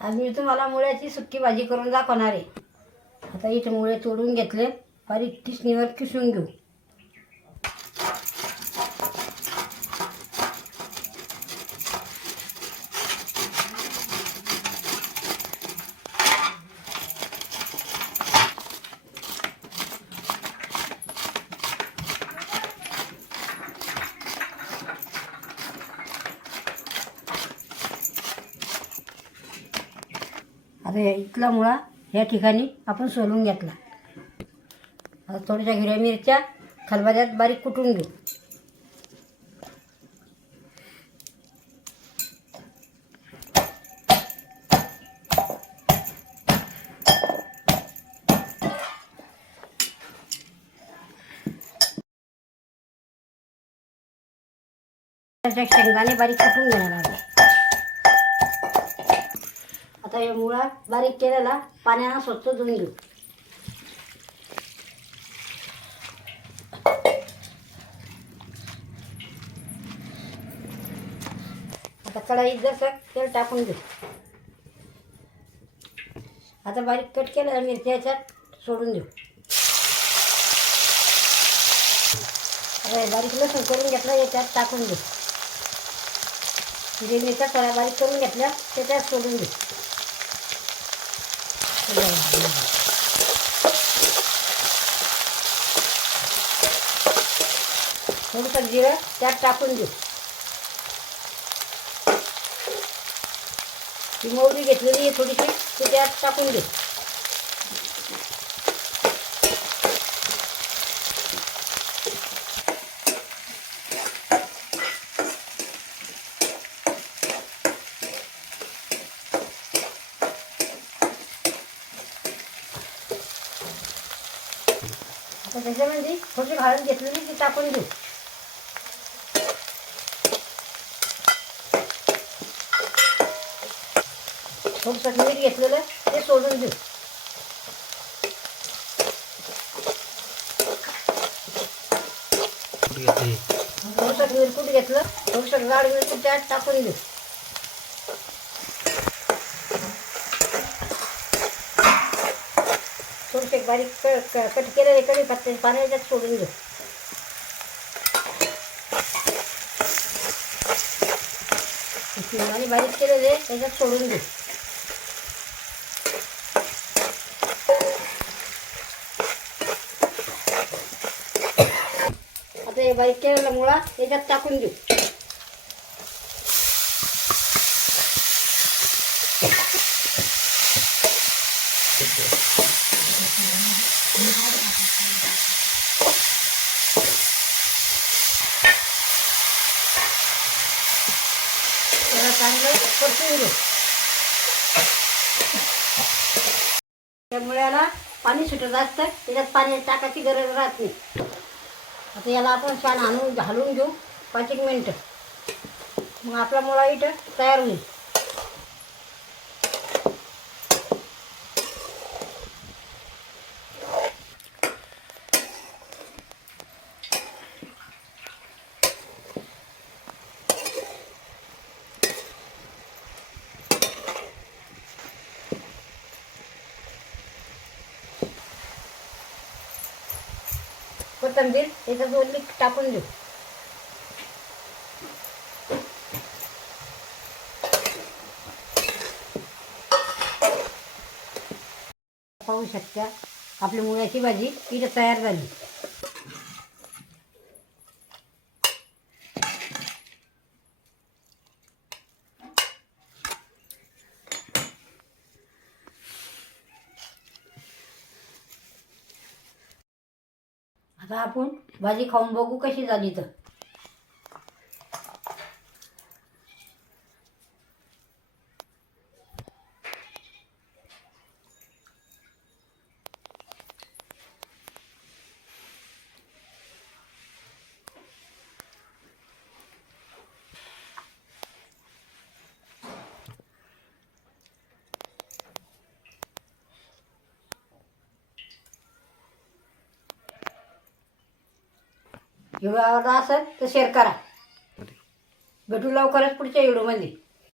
आज मी तुम्हाला मुळ्याची सुक्की भाजी करून दाखवणार आहे. आता इथे मुळे तोडून घेतले. बारीक किसणीवर किसून घेऊ. आता हे इथला मुळा ह्या ठिकाणी आपण सोलून घेतला. आता थोड्याशा हिरव्या मिरच्या खलबत्यात बारीक कुटून घेऊ. शेंगाने बारीक कुटून घेणार आहोत. आता हे मुळा बारीक केलेला पाण्यानं स्वच्छ धुवून घेऊ. आता कढाईत जसं तेल टाकून घेऊ. आता बारीक कट केलेल्या मिरच्या याच्यात सोडून देऊ. आता बारीक लसूण करून घेतलं याच्यात टाकून देऊ. जे मिरच्या थोड्या बारीक करून घेतल्या त्याच्यात सोडून देऊ. थोडंसं जिरं त्यात टाकून देऊ. ती मोहरी घेतलेली आहे थोडीशी ती त्यात टाकून देऊ. आता त्याच्यामध्ये थोडी हळद घेतलेली ती टाकून देऊ. थोडंसं मीठ घेतलेलं ते सोडून देऊ. थोडंसं मिरकूट घेतलं थोडंसं जाड मिरकूट त्यात टाकून देऊ थोडेसे बारीक क- कट केलेले कडी पत्ते पाणी सोडून देऊ. आणि बारीक केलेले त्याच्यात सोडून देऊ. आता हे बारीक केलेला मुळा याच्यात टाकून देऊ. त्याला चांगलं परतून घेऊ त्या मुळ्याला पाणी सुटत असतं. त्याच्यात पाणी टाकायची गरज राहत नाही. आता याला आपण छान आणून घालून घेऊ. पाच एक मिनटं. मग आपला मुळा इथं तयार होईल. कोथंबीर याच्यात दोन टाकून देऊ. पाहू शकता आपली मुळ्याची भाजी इथं तयार झाली. आता आपण भाजी खाऊन बघू कशी झाली तर. व्हिडिओ आवडला असेल तर शेअर करा. भेटू लवकरच पुढच्या व्हिडिओमध्ये